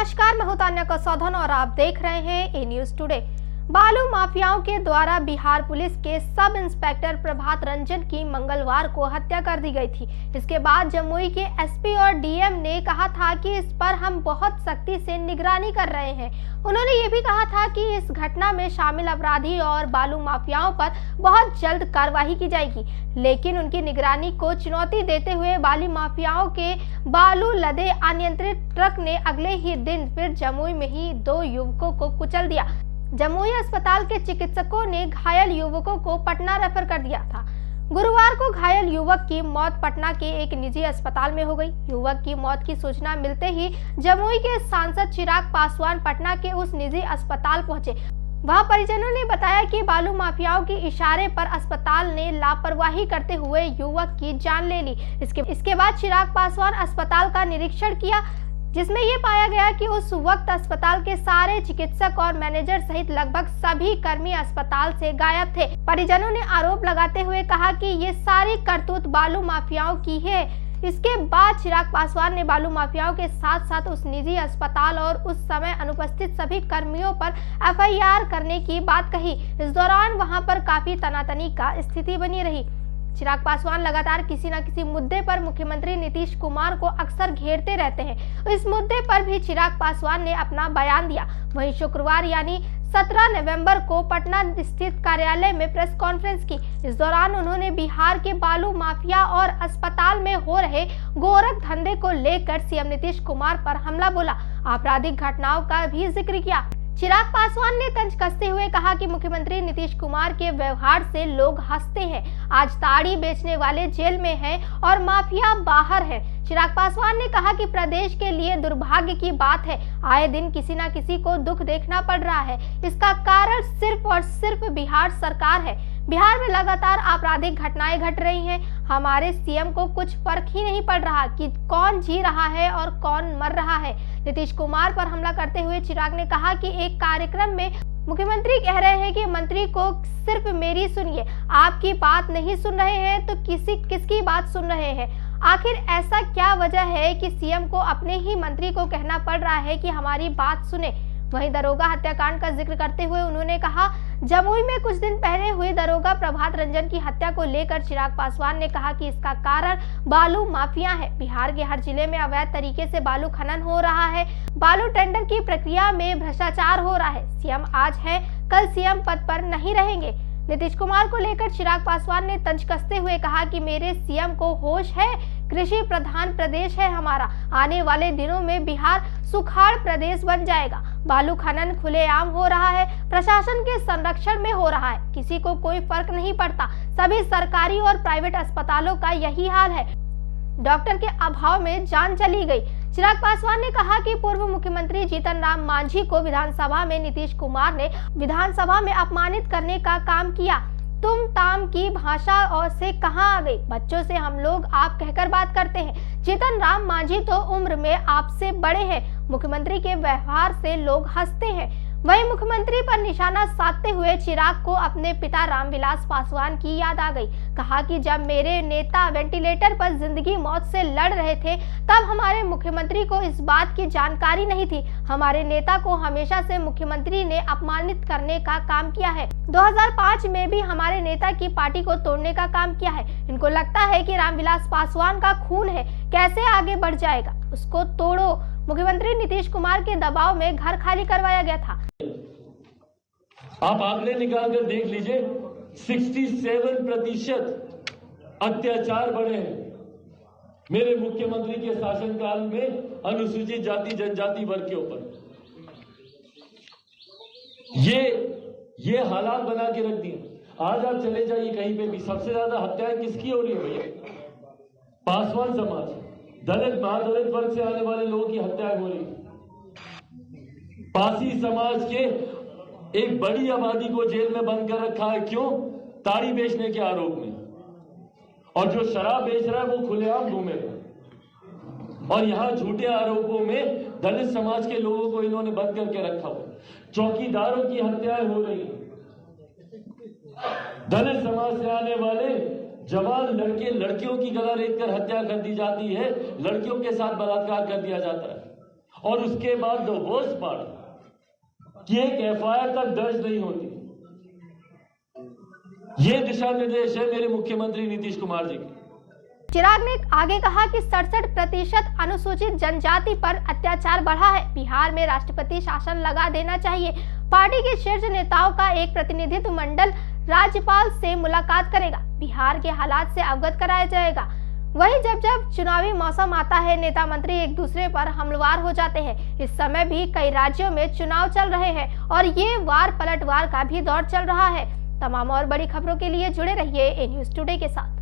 नमस्कार, मैं हूं तान्या कसौधन और आप देख रहे हैं ए न्यूज टुडे। बालू माफियाओं के द्वारा बिहार पुलिस के सब इंस्पेक्टर प्रभात रंजन की मंगलवार को हत्या कर दी गई थी। इसके बाद जमुई के एसपी और डीएम ने कहा था कि इस पर हम बहुत सख्ती से निगरानी कर रहे हैं। उन्होंने ये भी कहा था कि इस घटना में शामिल अपराधी और बालू माफियाओं पर बहुत जल्द कार्रवाई की जाएगी, लेकिन उनकी निगरानी को चुनौती देते हुए बालू माफियाओं के बालू लदे अनियंत्रित ट्रक ने अगले ही दिन फिर जमुई में ही 2 युवकों को कुचल दिया। जमुई अस्पताल के चिकित्सकों ने घायल युवकों को पटना रेफर कर दिया था। गुरुवार को घायल युवक की मौत पटना के एक निजी अस्पताल में हो गई। युवक की मौत की सूचना मिलते ही जमुई के सांसद चिराग पासवान पटना के उस निजी अस्पताल पहुंचे। वहां परिजनों ने बताया कि बालू माफियाओं के इशारे पर अस्पताल ने लापरवाही करते हुए युवक की जान ले ली। इसके बाद चिराग पासवान अस्पताल का निरीक्षण किया, जिसमें ये पाया गया कि उस वक्त अस्पताल के सारे चिकित्सक और मैनेजर सहित लगभग सभी कर्मी अस्पताल से गायब थे। परिजनों ने आरोप लगाते हुए कहा कि ये सारी करतूत बालू माफियाओं की है। इसके बाद चिराग पासवान ने बालू माफियाओं के साथ साथ उस निजी अस्पताल और उस समय अनुपस्थित सभी कर्मियों पर एफआईआर करने की बात कही। इस दौरान वहां पर काफी तनातनी का स्थिति बनी रही। चिराग पासवान लगातार किसी न किसी मुद्दे पर मुख्यमंत्री नीतीश कुमार को अक्सर घेरते रहते हैं। इस मुद्दे पर भी चिराग पासवान ने अपना बयान दिया। वहीं शुक्रवार यानी 17 नवंबर को पटना स्थित कार्यालय में प्रेस कॉन्फ्रेंस की। इस दौरान उन्होंने बिहार के बालू माफिया और अस्पताल में हो रहे गोरख धंधे को लेकर सीएम नीतीश कुमार पर हमला बोला। आपराधिक घटनाओं का भी जिक्र किया। चिराग पासवान ने तंज कसते हुए कहा कि मुख्यमंत्री नीतीश कुमार के व्यवहार से लोग हंसते हैं। आज ताड़ी बेचने वाले जेल में हैं और माफिया बाहर है। चिराग पासवान ने कहा कि प्रदेश के लिए दुर्भाग्य की बात है, आए दिन किसी न किसी को दुख देखना पड़ रहा है। इसका कारण सिर्फ और सिर्फ बिहार सरकार है। बिहार में लगातार आपराधिक घटनाएं घट रही हैं। हमारे सीएम को कुछ फर्क ही नहीं पड़ रहा कि कौन जी रहा है और कौन मर रहा है। नीतीश कुमार पर हमला करते हुए चिराग ने कहा कि एक कार्यक्रम में मुख्यमंत्री कह रहे हैं कि मंत्री को सिर्फ मेरी सुनिए, आपकी बात नहीं सुन रहे हैं तो किसकी बात सुन रहे हैं। आखिर ऐसा क्या वजह है कि सीएम को अपने ही मंत्री को कहना पड़ रहा है कि हमारी बात सुने। वहीं दरोगा हत्याकांड का जिक्र करते हुए उन्होंने कहा, जमुई में कुछ दिन पहले हुए दरोगा प्रभात रंजन की हत्या को लेकर चिराग पासवान ने कहा कि इसका कारण बालू माफिया है। बिहार के हर जिले में अवैध तरीके से बालू खनन हो रहा है। बालू टेंडर की प्रक्रिया में भ्रष्टाचार हो रहा है। सीएम आज है, कल सीएम पद पर नहीं रहेंगे। नीतीश कुमार को लेकर चिराग पासवान ने तंज कसते हुए कहा कि मेरे सीएम को होश है, कृषि प्रधान प्रदेश है हमारा। आने वाले दिनों में बिहार सुखाड़ प्रदेश बन जाएगा। बालू खनन खुलेआम हो रहा है, प्रशासन के संरक्षण में हो रहा है, किसी को कोई फर्क नहीं पड़ता। सभी सरकारी और प्राइवेट अस्पतालों का यही हाल है। डॉक्टर के अभाव में जान चली गई। चिराग पासवान ने कहा कि पूर्व मुख्यमंत्री जीतन राम मांझी को विधानसभा में नीतीश कुमार ने विधानसभा में अपमानित करने का काम किया। तुम ताम की भाषा और से कहां आ गई? बच्चों से हम लोग आप कहकर बात करते हैं। जीतन राम मांझी तो उम्र में आपसे बड़े हैं। मुख्यमंत्री के व्यवहार से लोग हंसते हैं। वहीं मुख्यमंत्री पर निशाना साधते हुए चिराग को अपने पिता रामविलास पासवान की याद आ गई। कहा कि जब मेरे नेता वेंटिलेटर पर जिंदगी मौत से लड़ रहे थे, तब हमारे मुख्यमंत्री को इस बात की जानकारी नहीं थी। हमारे नेता को हमेशा से मुख्यमंत्री ने अपमानित करने का काम किया है। 2005 में भी हमारे नेता की पार्टी को तोड़ने का काम किया है। इनको लगता है कि रामविलास पासवान का खून है, कैसे आगे बढ़ जाएगा, उसको तोड़ो। मुख्यमंत्री नीतीश कुमार के दबाव में घर खाली करवाया गया था। आप आंकड़े निकाल कर देख लीजिए, 67% अत्याचार बढ़े हैं मेरे मुख्यमंत्री के शासनकाल में अनुसूचित जाति जनजाति वर्ग के ऊपर। ये हालात बना के रख दिए। आज आप चले जाइए कहीं पे भी, सबसे ज्यादा हत्याएं किसकी हो रही है भैया? पासवान समाज, दलित महादलित वर्ग से आने वाले लोगों की हत्याएं हो रही। पासी समाज के एक बड़ी आबादी को जेल में बंद कर रखा है। क्यों? ताड़ी बेचने के आरोप में। और जो शराब बेच रहा है वो खुलेआम घूमेगा। और यहां झूठे आरोपों में दलित समाज के लोगों को इन्होंने बंद करके रखा हुआ। चौकीदारों की हत्याएं हो रही। दलित समाज से आने वाले जवान लड़के लड़कियों की गला रेत कर हत्या कर दी जाती है, लड़कियों के साथ बलात्कार कर दिया जाता है। और उसके बाद द वर्स्ट पार्ट कि एक एफआईआर तक दर्ज नहीं होती। ये दिशा निर्देश है मेरे मुख्यमंत्री नीतीश कुमार जी के। चिराग ने आगे कहा कि 67% अनुसूचित जनजाति पर अत्याचार बढ़ा है। बिहार में राष्ट्रपति शासन लगा देना चाहिए। पार्टी के शीर्ष नेताओं का एक प्रतिनिधित्व मंडल राज्यपाल से मुलाकात करेगा। बिहार के हालात से अवगत कराया जाएगा। वहीं जब जब चुनावी मौसम आता है, नेता मंत्री एक दूसरे पर हमलावर हो जाते हैं। इस समय भी कई राज्यों में चुनाव चल रहे हैं और ये वार पलटवार का भी दौर चल रहा है। तमाम और बड़ी खबरों के लिए जुड़े रहिए ए न्यूज़ टुडे के साथ।